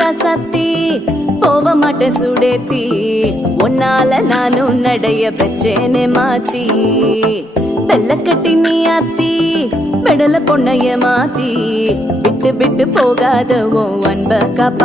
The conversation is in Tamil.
ராசாத்தி போக மாட்டேன் சுடேத்தி உன்னால நானும் நடைய பெற்றேனே மாத்தி வெள்ள கட்டி நீ ஆத்தி பெடல பொண்ணைய மாத்தி விட்டு விட்டு போகாத உன் அன்ப காப்பா